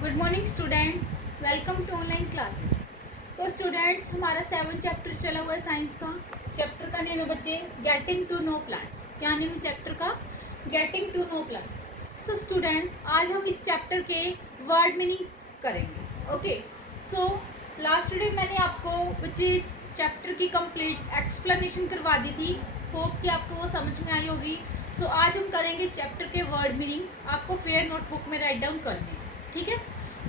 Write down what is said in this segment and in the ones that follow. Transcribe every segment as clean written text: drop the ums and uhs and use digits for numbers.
Good morning students, welcome to online classes. तो students, हमारा 7 chapter चला हुआ है साइंस का। चैप्टर का नेम है बच्चे गेटिंग टू नो प्लांट्स। क्या नेम है चैप्टर का? Getting to know plants. So students, आज हम इस चैप्टर के वर्ड मीनिंग करेंगे। ओके, सो लास्ट डे मैंने आपको बच्चे इस चैप्टर की कंप्लीट एक्सप्लेनेशन करवा दी थी। होप कि आपको वो समझ में आई होगी। सो आज हम करेंगे इस चैप्टर के वर्ड मीनिंग्स। आपको फेयर नोटबुक में राइट डाउन करने हैं, ठीक है।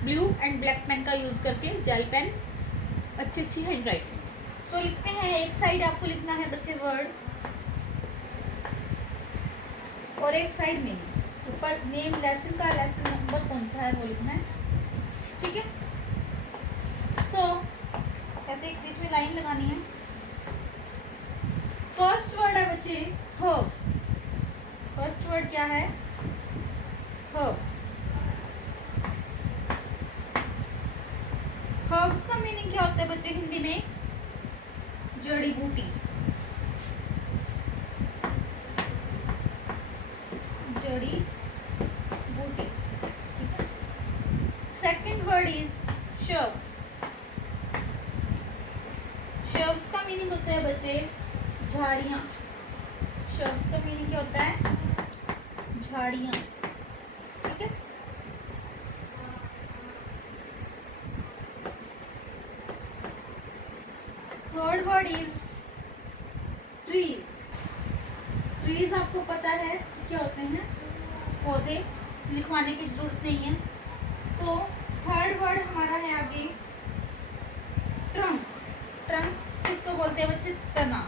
ब्लू एंड ब्लैक पेन का यूज करके, जेल पेन, अच्छी हैंड राइटिंग। तो लिखते हैं, एक साइड आपको लिखना है बच्चे वर्ड और एक साइड मीनिंग। ऊपर नेम, लेसन का लेसन नंबर कौन सा है वो लिखना है, ठीक है। सो ऐसे एक बीच में लाइन लगानी है। फर्स्ट वर्ड है बच्चे हर्ब्स। फर्स्ट वर्ड क्या है? हर्ब्स। हर्ब्स का मीनिंग क्या होता है बच्चे हिंदी में? जड़ी बूटी। जड़ी बूटी, ठीक है। Second word is shrubs. Shrubs का मीनिंग होता है बच्चे झाड़ियाँ। शर्ब्स का मीनिंग क्या होता है? झाड़ियाँ, ठीक है। Third word is trees. Trees आपको पता है क्या होते हैं? पौधे। लिखवाने की जरूरत नहीं है। तो थर्ड वर्ड हमारा है आगे ट्रंक। ट्रंक किसको बोलते हैं बच्चे? तना।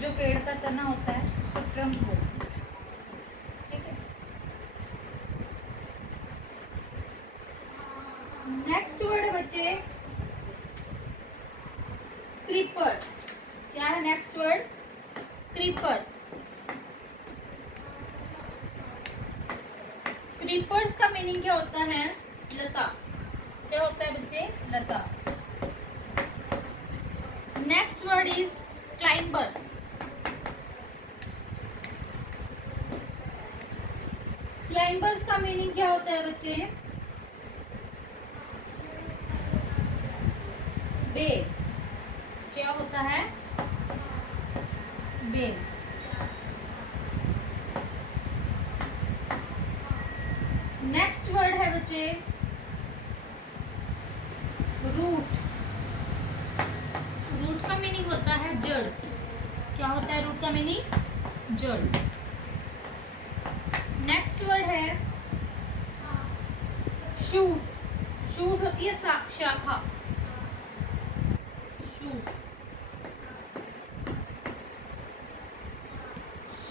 जो पेड़ का तना होता है उसको ट्रंक बोलते हैं, ठीक है। नेक्स्ट वर्ड है बच्चे क्रीपर्स। क्या है नेक्स्ट वर्ड? क्रीपर्स। क्रीपर्स का मीनिंग क्या होता है? लता। क्या होता है बच्चे? लता। Next word is climbers. Climbers का मीनिंग क्या होता है बच्चे? बेल। क्या होता है? बेल। नेक्स्ट वर्ड है बच्चे रूट। रूट का मीनिंग होता है जड़। क्या होता है रूट का मीनिंग? जड़। नेक्स्ट वर्ड है शूट। शूट होती है शाखा। शूट,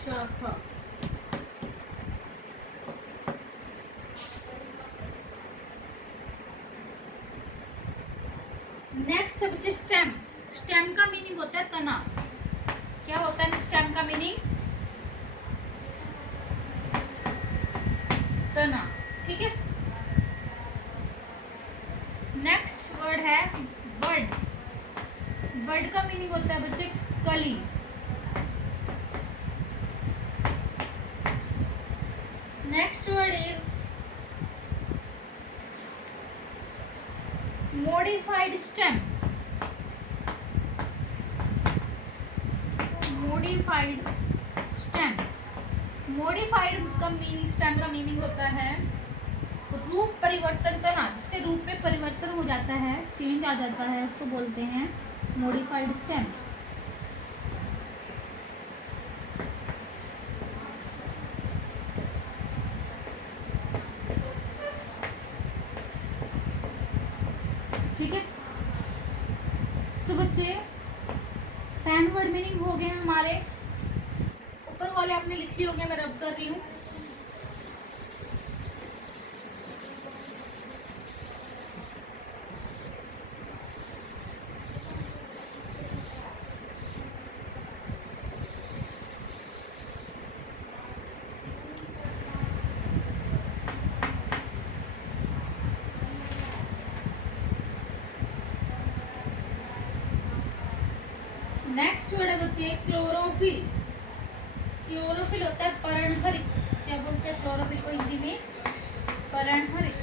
शाखा। नेक्स्ट है बच्चे स्टेम। स्टेम का मीनिंग होता है तना। क्या होता है स्टेम का मीनिंग? तना, ठीक है। नेक्स्ट वर्ड है बर्ड। बर्ड का मीनिंग होता है बच्चे कली। Next word is modified stem. Modified stem. Modified का मीनिंग, स्टेम का मीनिंग होता है रूप परिवर्तन करना। जिसके रूप में परिवर्तन हो जाता है, चेंज आ जाता है, उसको बोलते हैं मॉडिफाइड स्टेम। ठीक है। तो बच्चे 10 वर्ड मीनिंग हो गए हमारे। ऊपर वाले आपने लिख लिए होंगे, मैं रब कर रही हूँ। नेक्स्ट वर्ड है बच्चे क्लोरोफिल। क्लोरोफिल होता है पर्णहरित। क्या बोलते हैं क्लोरोफिल को हिंदी में? पर्णहरित।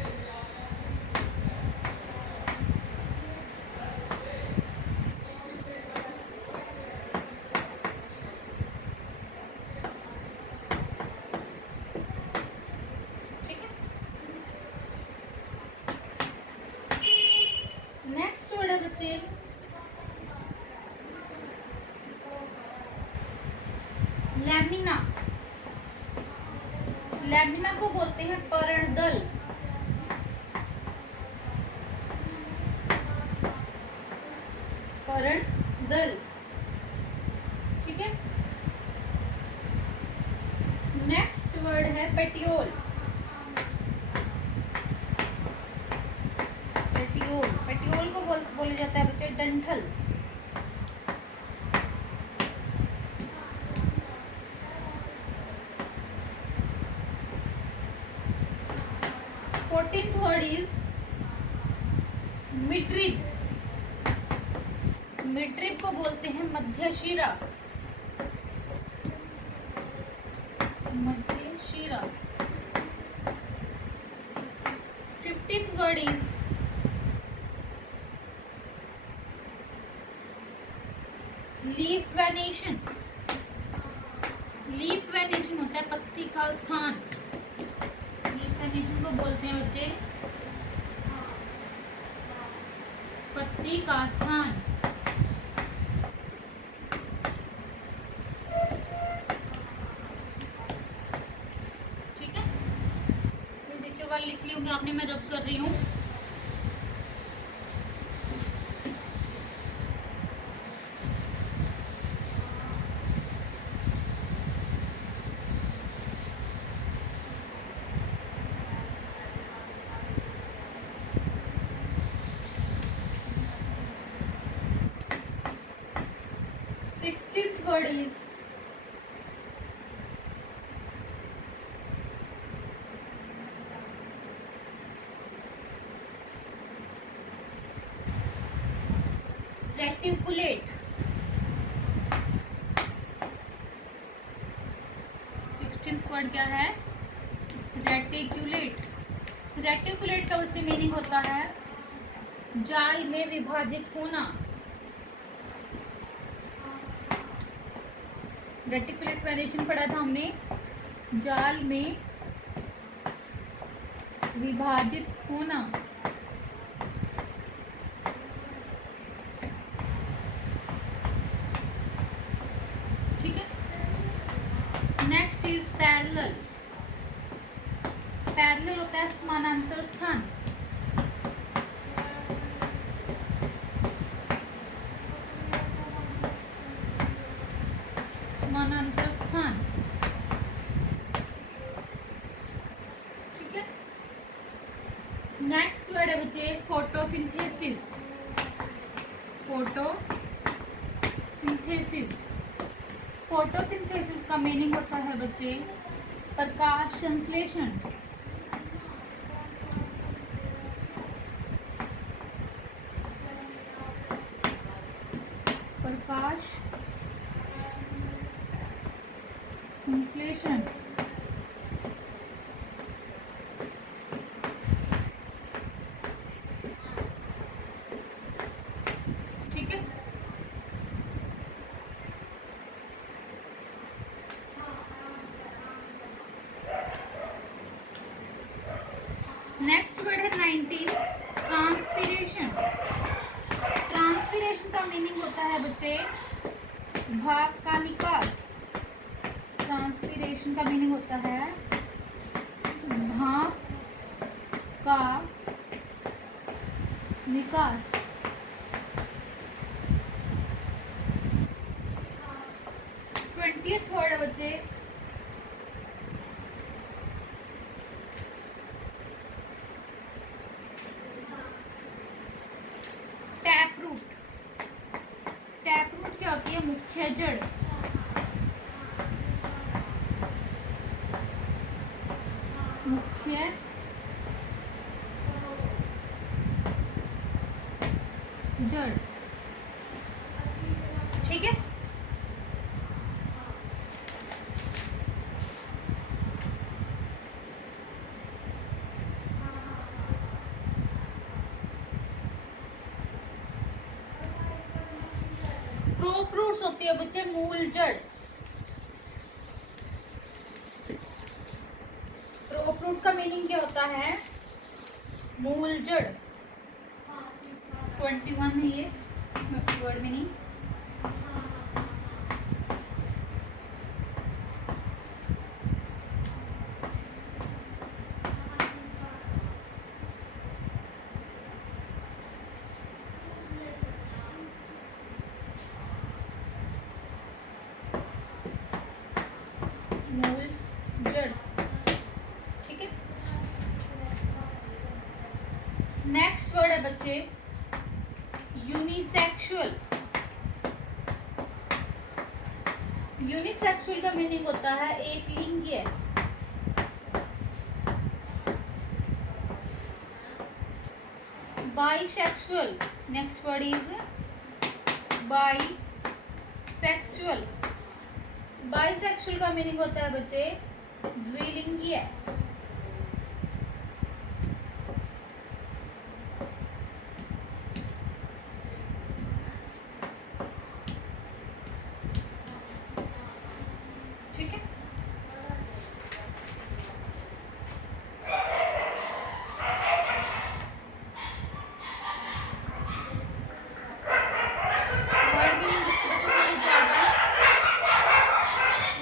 नेक्स्ट वर्ड है बच्चे लैमिना। लैमिना को बोलते हैं पर्णदल। पर्णदल, ठीक है। नेक्स्ट वर्ड है पेटियोल। पेटियोल, पेटियोल को बोले जाता है बच्चे डंठल। Fourteenth word is midrib. Midrib को बोलते हैं मध्यशिरा। मध्यशिरा। 15th word is leaf venation. Leaf venation होता है पत्ती का स्थान। लीफ वेनेशन को बोलते हैं बच्चे पत्ती का स्थान। ठीक है, नीचे वाली लिख ली होंगी आपने, मैं रब कर रही हूँ। Word is reticulate। 16th word क्या है? रेटिकुलेट। रेटिकुलेट का बच्चे मीनिंग होता है जाल में विभाजित होना। रेटिकुलेट वेनेशन पढ़ा था हमने, जाल में विभाजित होना। ठीक है। Next is parallel. पैरेलल होता है समानांतर स्थान। समानांतर स्थान, ठीक है। नेक्स्ट वर्ड है बच्चे फोटोसिंथेसिस। फोटोसिंथेसिस। फोटोसिंथेसिस का मीनिंग होता है बच्चे प्रकाश संश्लेषण। प्रकाश संश्लेषण, ठीक है। नेक्स्ट वर्ड है 19 ट्रांसपीरेशन। ट्रांसपीरेशन का मीनिंग होता है बच्चे भाप का निकास। ट्रांसपीरेशन का मीनिंग होता है भाप का निकास। ट्वेंटियथ वर्ड है बच्चे टैप रूट। टैप रूट क्या होती है? मुख्य जड़। मुख्य जड़, ठीक है। होती है बच्चे मूल जड़। फ्रूट का मीनिंग क्या होता है? मूल जड़। 21 है ये वर्ड मीनिंग। मूल जड़, ठीक है। नेक्स्ट वर्ड है बच्चे यूनिसेक्सुअल। यूनिसेक्सुअल का मीनिंग होता है एक लिंगीय। Bisexual, next word is bisexual. Bisexual का मीनिंग होता है बच्चे द्विलिंगीय। ठीक है। वर्ड मीनिंग बच्चों थोड़ी ज्यादा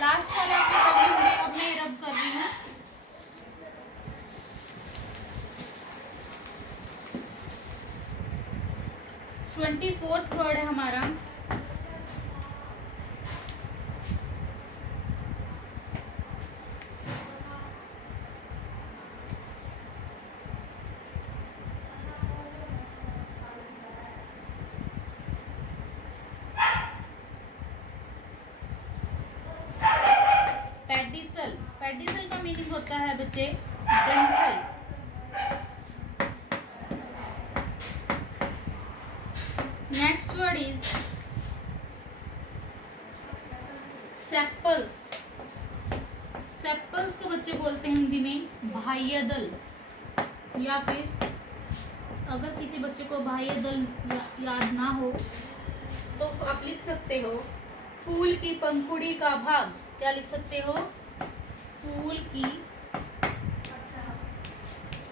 लास्ट वाले आपने कर ली होंगे, अब मैं रब कर रही हूँ। ट्वेंटी फोर्थ वर्ड है हमारा पेडिसल। पेडिसल का मीनिंग होता है बच्चे डंठल। Next word is sepals. Sepals को बच्चे बोलते हैं हिंदी में बाह्य दल, या फिर अगर किसी बच्चे को बाह्य दल याद ना हो तो आप लिख सकते हो फूल की पंखुड़ी का भाग। क्या लिख सकते हो? फूल की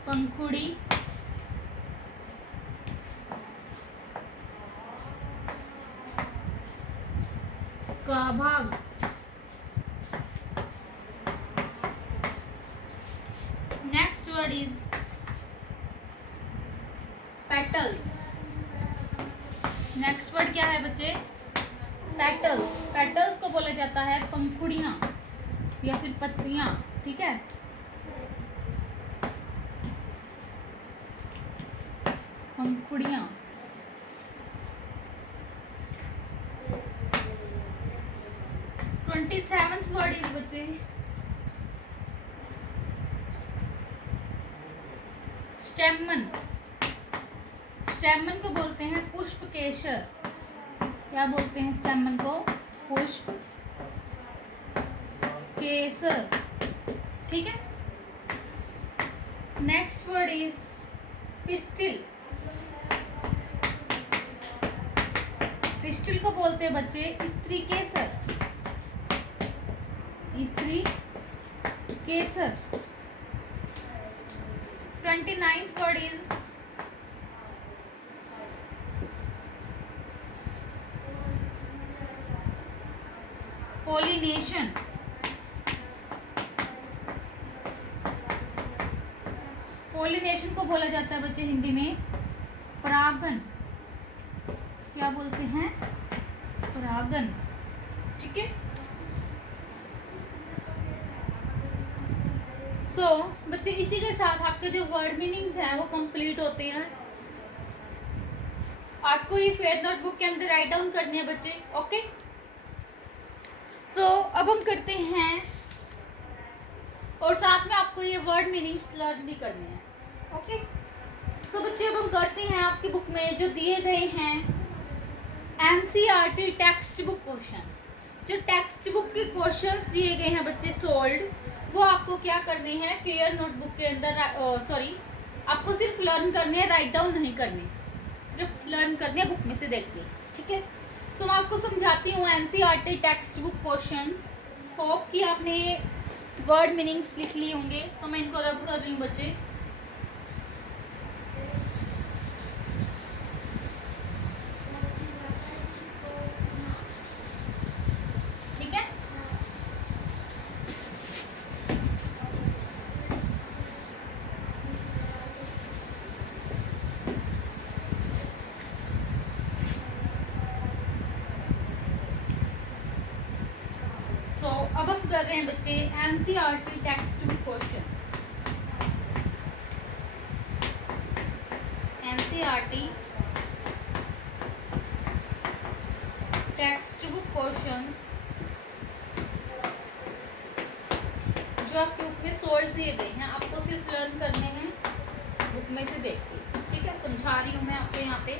पंखुड़ी का भाग। Next word is petals. Next word क्या है बच्चे? पेटल्स। पेटल्स को बोला जाता है पंखुड़ियां या फिर पत्तियां, ठीक है। पंखुड़ियां। ट्वेंटी सेवंथ वर्ड इज बच्चे स्टेमन। स्टेमन को बोलते हैं पुष्प केसर। क्या बोलते हैं स्टेमन को? पुष्प केसर, ठीक है। Next word is pistil. Pistil को बोलते हैं बच्चे स्त्री केसर। स्त्री केसर। 29th word is pollination. Pollination को बोला जाता है बच्चे हिंदी में परागन। क्या बोलते हैं? परागन, ठीक है। सो बच्चे इसी के साथ आपके जो वर्ड मीनिंग्स हैं वो कंप्लीट होते हैं। आपको ये फेयर नोटबुक के अंदर राइट डाउन करनी है बच्चे, ओके। सो अब हम करते हैं और साथ में आपको ये वर्ड मीनिंग्स लर्न भी करने हैं, ओके। तो बच्चे अब हम करते हैं आपकी बुक में जो दिए गए हैं एनसीईआरटी टेक्स्ट बुक क्वेश्चन। जो टेक्स्ट बुक के क्वेश्चंस दिए गए हैं बच्चे सोल्ड, वो आपको क्या करने हैं फेयर नोटबुक के अंदर, सॉरी आपको सिर्फ लर्न करने हैं, राइट डाउन नहीं करने, सिर्फ लर्न करने हैं बुक में से देख के, ठीक है। तो मैं आपको समझाती हूँ NCERT text book questions. Hope कि आपने वर्ड मीनिंग्स लिख लिए होंगे, तो मैं इनको रब कर रही हूँ बच्चे। ठीक है, सो अब हम कर रहे हैं बच्चे NCERT text book question. NCERT text book questions जो आपके बुक में सोल्व दिए गए हैं, आपको सिर्फ लर्न करने हैं बुक में से देख के। ठीक है, समझा रही हूँ मैं आपके यहाँ पे।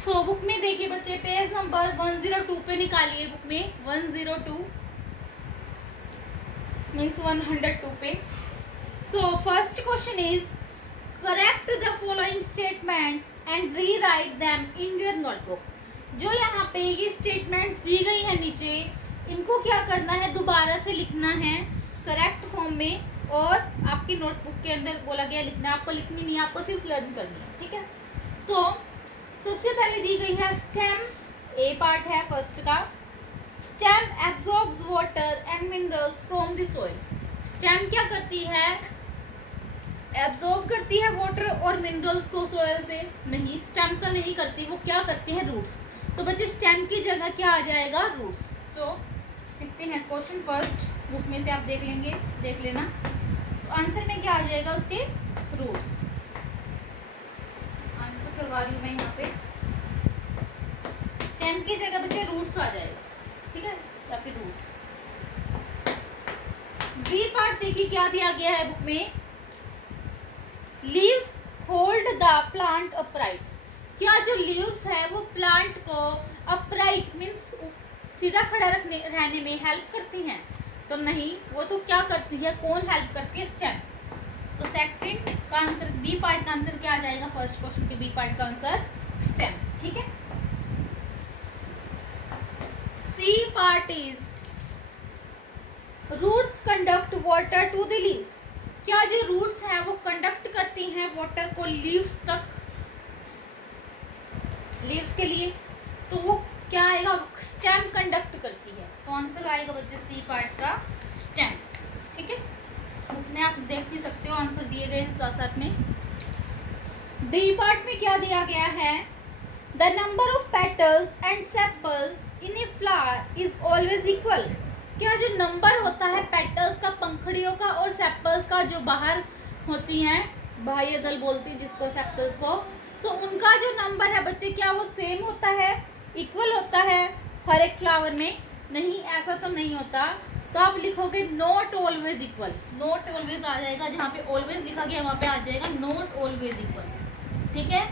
सो बुक में देखिए बच्चे, पेज नंबर 102 पे निकालिए। बुक में 102 मीन्स 102 पे। So first question is correct the following statements and rewrite them in your notebook. जो यहाँ पे ये स्टेटमेंट्स दी गई है नीचे, इनको क्या करना है, दोबारा से लिखना है करेक्ट फॉर्म में, और आपकी नोटबुक के अंदर बोला गया लिखना है। आपको लिखनी नहीं है, आपको सिर्फ लर्न करनी है। ठीक है, सो सबसे पहले दी गई है स्टेम, ए पार्ट है फर्स्ट का। Stem absorbs water and minerals from the soil. Stem क्या करती है, एब्जॉर्ब करती है वाटर और मिनरल्स को सॉइल से। नहीं, स्टेम तो नहीं करती, वो क्या करती है, रूट्स। तो बच्चे स्टेम की जगह क्या आ जाएगा, रूट्स। सो लिखते हैं क्वेश्चन फर्स्ट, बुक में से आप देख लेंगे, देख लेना। तो आंसर में क्या आ जाएगा, उसके रूट्स। आंसर करवा रही हूँ मैं यहाँ पे, स्टेम की जगह बच्चे रूट्स आ जाएगा। ठीक है, या फिर रूट। बी पार्ट देखिए क्या दिया गया है बुक में, leaves hold the plant upright. क्या जो लीव्स है वो प्लांट को अपराइट मीन्स सीधा खड़ा रहने में हेल्प करती हैं? तो नहीं, वो तो क्या करती है, कौन हेल्प करती है, स्टेम। तो सेकंड का आंसर, बी पार्ट का आंसर क्या आ जाएगा, फर्स्ट क्वेश्चन के बी पार्ट का आंसर स्टेम। ठीक है, C part is roots conduct water to the leaves. क्या जो रूट्स हैं वो कंडक्ट करती हैं वाटर को लीव्स तक, लीव्स के लिए। तो वो क्या आएगा, स्टेम कंडक्ट करती है। तो आंसर आएगा बच्चे सी पार्ट का स्टेम। ठीक है, बुक में आप देख भी सकते हो, आंसर दिए गए हैं साथ साथ में। डी पार्ट में क्या दिया गया है, the number of petals and sepals in a flower is always equal. क्या जो नंबर होता है पेटल्स का, पंखड़ियों का, और सेपल्स का जो बाहर होती हैं, बाह्य दल बोलती है जिसको, सेपल्स को, तो उनका जो नंबर है बच्चे क्या वो सेम होता है, इक्वल होता है हर एक फ्लावर में? नहीं, ऐसा तो नहीं होता। तो आप लिखोगे not always equal. Not always आ जाएगा, जहाँ पे ऑलवेज लिखा गया वहाँ पे आ जाएगा नॉट ऑलवेज इक्वल। ठीक है,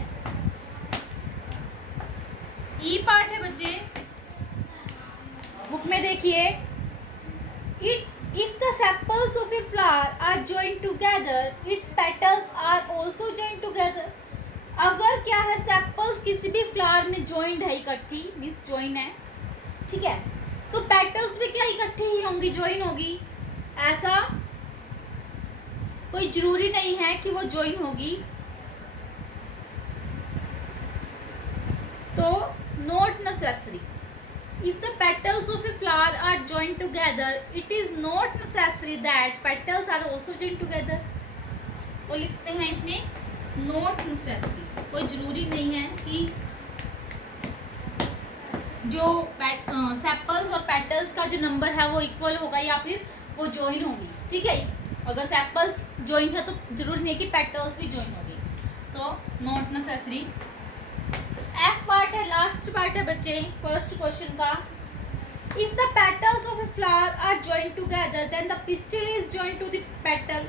ई पार्ट है बच्चे, बुक में देखिए, if the sepals of a flower are joined together, its petals are also joined together। अगर क्या है, सेपल्स किसी भी फ्लावर में जॉइंड है, इकट्ठी मीन्स जॉइन है, ठीक है, तो पेटल्स भी क्या इकट्ठी ही होंगी, जॉइन होगी। ऐसा कोई जरूरी नहीं है कि वो जॉइन होगी। तो not necessary. If the petals of a flower are joined together, it is not necessary that petals are also joined together। तो लिखते हैं इसमें not necessary, कोई जरूरी नहीं है कि जो सेपल्स और पेटल्स का जो नंबर है वो इक्वल होगा या फिर वो जॉइन होंगी। ठीक है, अगर सेपल्स जॉइन है तो जरूरी नहीं है कि पेटल्स भी जॉइन होगी। So not necessary. F part है, लास्ट पार्ट है बच्चे फर्स्ट क्वेश्चन का। If the petals of a flower are joined together then the pistil is joined to the petal.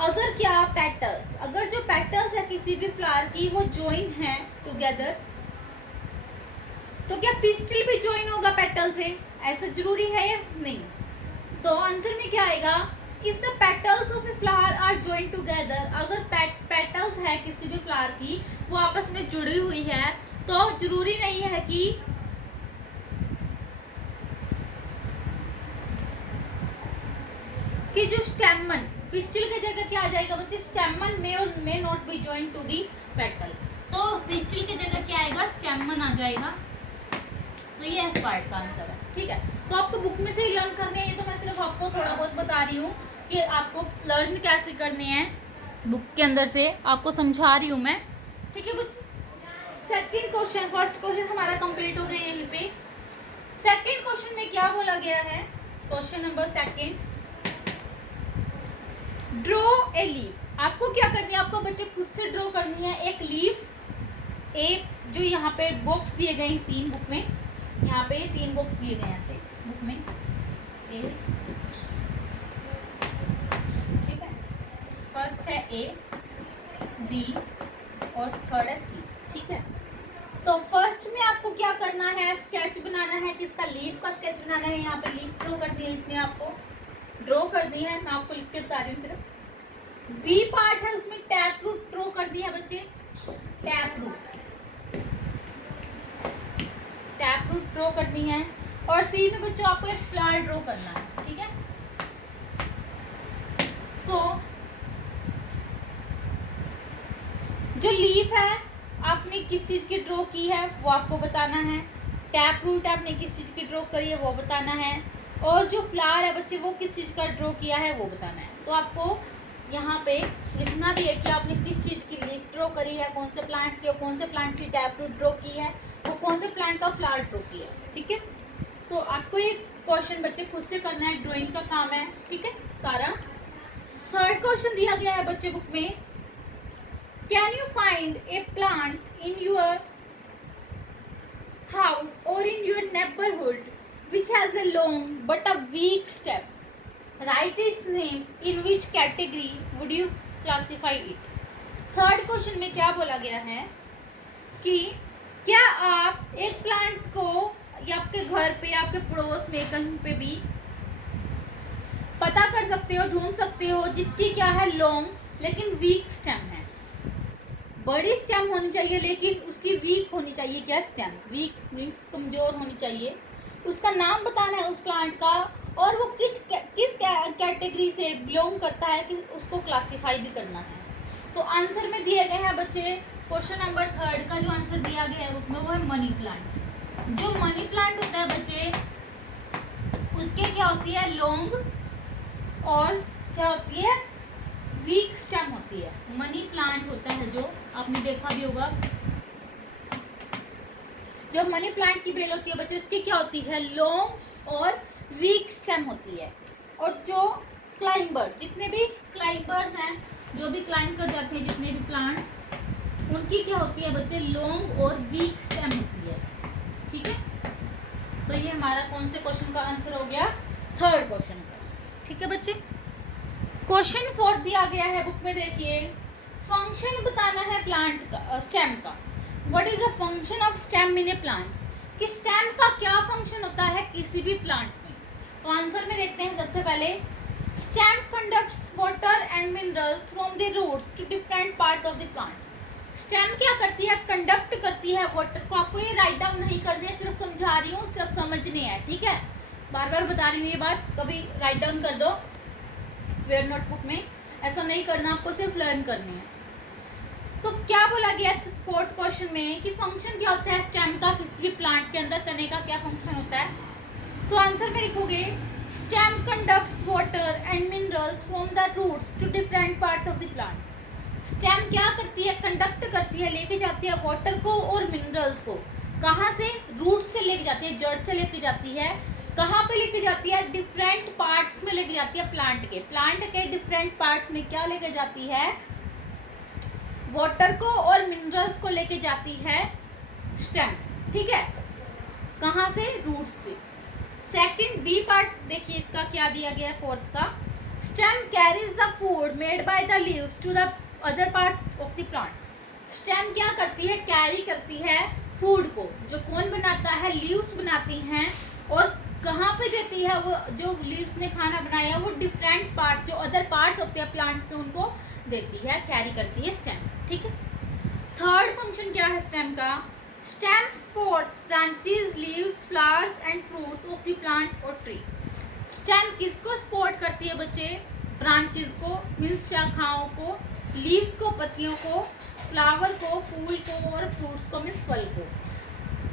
अगर क्या पेटल्स, अगर जो पेटल्स है किसी भी फ्लावर की वो जॉइन है टुगेदर, तो क्या पिस्टिल भी जॉइन होगा पेटल से? ऐसा जरूरी है या नहीं? तो आंसर में क्या आएगा, if the petals of a flower are joined together, अगर पेटल्स है किसी भी फ्लावर की वो आपस में जुड़ी हुई है, तो जरूरी नहीं है कि जो स्टेमन, पिस्टिल की जगह क्या आ जाएगा बच्चे, स्टेमन में और may not be joined to the petal, तो पिस्टिल की जगह क्या आएगा, स्टेमन आ जाएगा। तो ये एफ पार्ट का आंसर है, ठीक है। तो आपको बुक में से ही लर्न करने हैं, ये तो मैं सिर्फ आपको थोड़ा बहुत बता रही हूँ कि आपको लर्न कैसे करने हैं, बुक के अंदर से आपको समझा रही हूँ मैं, ठीक है बच्चे। सेकंड क्वेश्चन, फर्स्ट क्वेश्चन हमारा कंप्लीट हो गया यहीं पे। सेकंड क्वेश्चन में क्या बोला गया है, question number second, draw a leaf. आपको क्या करनी है, आपको बच्चे खुद से ड्रॉ करनी है एक लीफ, एक जो यहाँ पे बॉक्स दिए गए हैं 3 बुक में, यहाँ पे 3 बॉक्स दिए गए हैं ऐसे बुक में, ए, ठीक है, फर्स्ट है ए, बी और थर्ड है सी, ठीक है। तो फर्स्ट में आपको क्या करना है, स्केच बनाना है, किसका, लीफ का स्केच बनाना है। यहाँ पे लीफ ड्रॉ कर दी है, इसमें आपको ड्रॉ कर दी है, मैं आपको लिख के बता रही हूँ सिर्फ। बी पार्ट है उसमें टैप रूट ड्रॉ कर दी है बच्चे, टैप रूट ड्रॉ करनी है। और सी में बच्चों आपको एक फ्लावर ड्रॉ करना है, ठीक है। सो जो लीफ है आपने किस चीज की ड्रॉ की है वो आपको बताना है, टैप रूट आपने किस चीज की ड्रॉ करी है वो बताना है, और जो फ्लावर है बच्चे वो किस चीज का ड्रॉ किया है वो बताना है। तो आपको यहाँ पे लिखना भी है कि आपने किस चीज की लीफ ड्रॉ करी है, कौन से प्लांट की, कौन से प्लांट की टैप रूट ड्रॉ की है, वो कौन से प्लांट का फ्लावर ड्रॉ किया है, ठीक है। सो आपको ये क्वेश्चन बच्चे खुद से करना है, ड्राइंग का काम है, ठीक है सारा। थर्ड क्वेश्चन दिया गया है बच्चे बुक में, can you find a plant in your house और in your neighbourhood which has a long but a weak stem, write its name, in which category would you classify it। Third question में क्या बोला गया है कि क्या आप एक प्लांट को या आपके घर पे, आपके पड़ोस में कहीं पे भी पता कर सकते हो, ढूंढ सकते हो, जिसकी क्या है लॉन्ग लेकिन वीक स्टेम है। बड़ी स्टेम होनी चाहिए लेकिन उसकी वीक होनी चाहिए, क्या स्टेम वीक मीन्स कमजोर होनी चाहिए। उसका नाम बताना है उस प्लांट का, और वो किस कैटेगरी से बिलोंग करता है, कि उसको क्लासिफाई भी करना है। तो आंसर में दिए गए हैं बच्चे, क्वेश्चन नंबर थर्ड का जो आंसर दिया गया है उसमें वो है मनी प्लांट। जो मनी प्लांट होता है बच्चे उसके क्या होती है लॉन्ग और क्या होती है वीक स्टेम होती है। मनी प्लांट होता है जो आपने देखा भी होगा, जो मनी प्लांट की बेल होती है बच्चे उसकी क्या होती है लॉन्ग और वीक स्टेम होती है। और जो क्लाइंबर, जितने भी क्लाइंबर्स हैं, जो भी क्लाइंब कर जाते हैं जितने भी प्लांट्स, उनकी क्या होती है बच्चे लॉन्ग और वीक स्टेम होती है, ठीक है। तो ये हमारा कौन से क्वेश्चन का आंसर हो गया, थर्ड क्वेश्चन का, ठीक है बच्चे। क्वेश्चन 4 दिया गया है बुक में, देखिए फंक्शन बताना है प्लांट का, स्टेम का। What is the function of stem in A plant, कि स्टेम का क्या फंक्शन होता है किसी भी प्लांट में। तो आंसर में देखते हैं सबसे पहले, stem conducts water and minerals from the roots to different parts of the plant. Stem क्या करती है, कंडक्ट करती है वाटर को। आपको ये राइट डाउन नहीं करनी है, सिर्फ समझा रही हूँ, सिर्फ समझनी है, ठीक है। बार बार बता रही हूँ ये बात, कभी राइट डाउन कर दो वेयर नोटबुक में, ऐसा नहीं करना, आपको सिर्फ लर्न करनी है। तो क्या बोला गया फोर्थ क्वेश्चन में कि फंक्शन क्या होता है स्टेम का, किसी भी प्लांट के अंदर तने का क्या फंक्शन होता है। तो आंसर में लिखोगे, stem conducts water and minerals from the roots to different parts of the plant. Stem क्या करती है, कंडक्ट करती है, लेके जाती है वाटर को और मिनरल्स को। कहाँ से, रूट से लेके जाती है, जड़ से लेके जाती है। कहाँ पे लेके जाती है, डिफरेंट पार्ट्स में लेके जाती है प्लांट के डिफरेंट पार्ट्स में क्या लेके जाती है, वाटर को और मिनरल्स को लेके जाती है स्टेम, ठीक है। कहाँ से, रूट से। सेकंड बी पार्ट देखिए इसका क्या दिया गया है फोर्थ का, stem carries the food made by the leaves to the other parts of the plant. Stem क्या करती है, कैरी करती है फूड को, जो कौन बनाता है, लीव्स बनाती हैं, और कहाँ पे देती है? वो जो लीव्स ने खाना बनाया वो डिफरेंट पार्ट, जो अदर पार्ट्स होते हैं प्लांट के, उनको देती है, कैरी करती है स्टेम। ठीक है। थर्ड फंक्शन क्या है स्टेम का? Stem supports branches, leaves, flowers and fruits of the plant और ट्री। स्टेम किसको सपोर्ट करती है बच्चे? ब्रांचेस को, मीन्स शाखाओं को, लीव्स को, पत्तियों को, फ्लावर को, फूल को, और फ्रूट्स को, मीन्स फल को।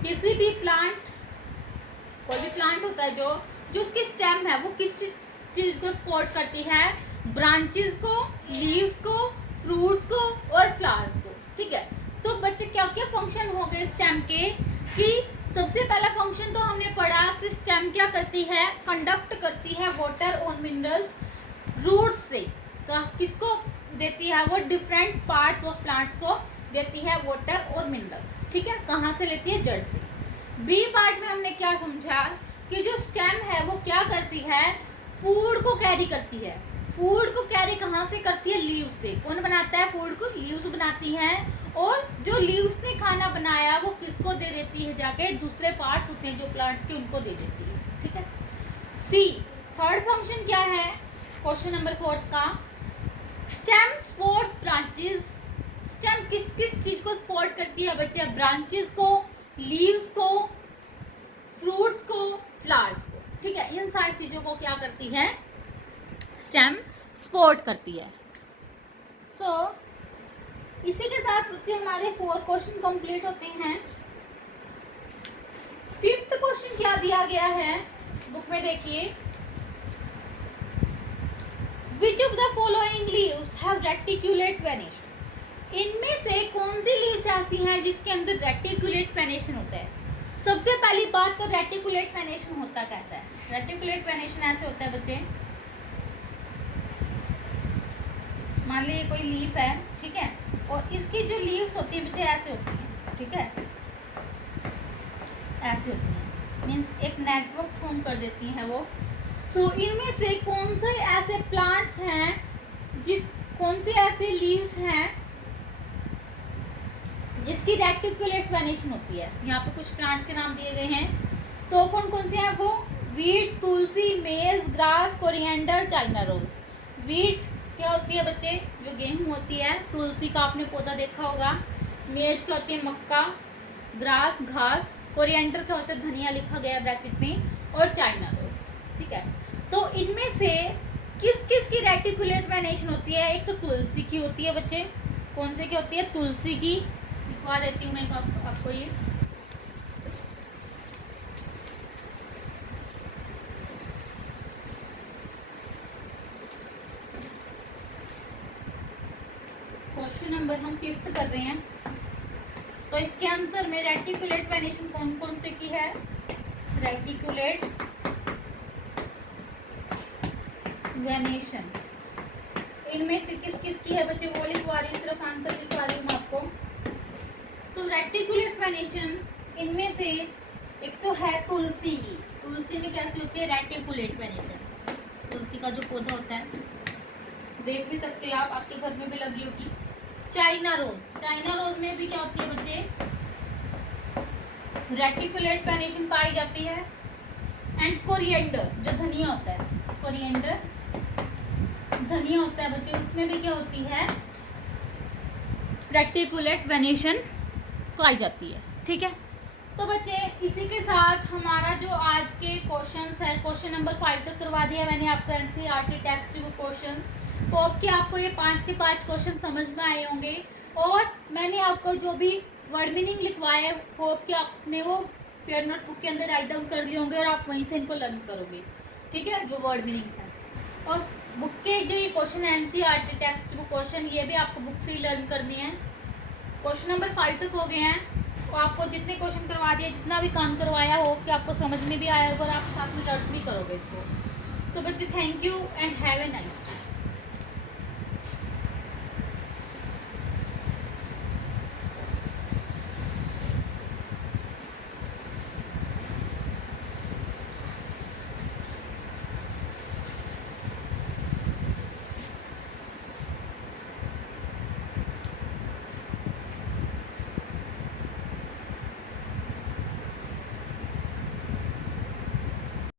किसी भी प्लांट, कोई भी प्लांट होता है जो उसकी स्टेम है वो किस चीज को सपोर्ट करती है? ब्रांचेस को, लीव्स को, फ्रूट्स को और फ्लावर्स को। ठीक है। तो बच्चे क्या क्या फंक्शन हो गए स्टेम के? कि सबसे पहला फंक्शन तो हमने पढ़ा कि स्टेम क्या करती है? कंडक्ट करती है वाटर और मिनरल्स रूट्स से। तो किसको देती है? वो डिफरेंट पार्ट्स ऑफ प्लांट्स को देती है वाटर और मिनरल्स। ठीक है। कहाँ से लेती है? जड़ से। बी पार्ट में हमने क्या समझा कि जो स्टेम है वो क्या करती है? फूड को कैरी करती है। फूड को कैरी कहाँ से करती है? लीव्स से। कौन बनाता है फूड को? लीव्स बनाती है। और जो लीव्स ने खाना बनाया वो किसको दे देती है? जाके दूसरे पार्ट्स होते हैं जो प्लांट्स के, उनको दे देती है। ठीक है। सी थर्ड फंक्शन क्या है क्वेश्चन नंबर 4 का? Stem supports branches. स्टेम किस किस चीज को सपोर्ट करती है बच्चे? ब्रांचेस को, लीव्स को, फ्रूट्स को, फ्लावर्स को। ठीक है। इन सारी चीजों को क्या करती है? स्टेम सपोर्ट करती है। सो इसी के साथ बच्चे हमारे 4 क्वेश्चन कंप्लीट होते हैं। 5th क्वेश्चन क्या दिया गया है बुक में? देखिए, which of the following leaves have reticulate venation. इनमें से कौन सी लीव्स ऐसी हैं जिसके अंदर रेटिकुलेट वेनेशन होता है? सबसे पहली बात तो रेटिकुलेट वेनेशन होता कैसा है? रेटिकुलेट वेनेशन ऐसे होता है बच्चे, मान लीजिए कोई लीफ है, ठीक है, और इसकी जो लीव्स होती है बच्चे ऐसे होती हैं। ठीक है, ऐसे होती हैं, मीन्स एक नेटवर्क फॉर्म कर देती हैं वो। सो इनमें से कौन से ऐसे प्लांट्स हैं कौन से ऐसे लीव्स हैं जिसकी रेटिकुलेट वेनेशन होती है? यहाँ पे कुछ प्लांट्स के नाम दिए गए हैं। सो कौन कौन से हैं वो? Wheat, tulsi, maize, grass, coriander, China rose. Wheat क्या होती है बच्चे? जो गेहूं होती है। तुलसी का आपने पौधा देखा होगा। मेज क्या होती है? मक्का। ग्रास घास। कोरिएंडर क्या होता है? धनिया लिखा गया ब्रैकेट में। और चाइना रोज। ठीक है। तो इनमें से किस किस की रेटिकुलेट वेनेशन होती है? एक तो तुलसी की होती है बच्चे। कौन से की होती है? तुलसी की। लिखवा देती हूँ मैं आपको ये। क्वेश्चन नंबर हम 5th कर रहे हैं। तो इसके आंसर में रेटिकुलेट वेनेशन कौन कौन से की है? रेटिकुलेट वेनेशन इनमें से किस किस की है बच्चे? वो लिखवा रही हूँ, सिर्फ आंसर लिखवा रही हूँ आपको। तो रेटिकुलेट वेनेशन इनमें से एक तो है तुलसी की। तुलसी में कैसी होती है? Reticulate venation. तुलसी का जो पौधा होता है, देख भी सकते हैं आप, आपके घर में भी लगी होगी। चाइना रोज, चाइना रोज में भी क्या होती है बच्चे? रेटिकुलेट वेनेशन पाई जाती है। एंड कोरिएंडर, जो धनिया होता है, कोरिएंडर धनिया होता है बच्चे, उसमें भी क्या होती है? रेटिकुलेट वेनेशन पाई जाती है। ठीक है। तो बच्चे इसी के साथ हमारा जो आज के क्वेश्चंस है, क्वेश्चन नंबर 5 तक करवा दिया मैंने आपको NCERT text book questions. Hope कि आपको ये 5 के 5 क्वेश्चन समझ में आए होंगे। और मैंने आपको जो भी वर्ड मीनिंग लिखवाए, होप कि आपने वो फेयर नोट बुक के अंदर राइट डाउन कर दिए होंगे और आप वहीं से इनको लर्न करोगे। ठीक है, जो वर्ड मीनिंग है। और बुक के जो ये क्वेश्चन है एनसीईआरटी टेक्स्ट बुक क्वेश्चन, ये भी आपको बुक से ही लर्न करनी है। क्वेश्चन नंबर 5 तक हो गए हैं। तो आपको जितने क्वेश्चन करवा दिए, जितना भी काम करवाया हो, कि आपको समझ में भी आया होगा और आप साथ में लर्न भी करोगे इसको। तो बच्चे thank you and have a nice day.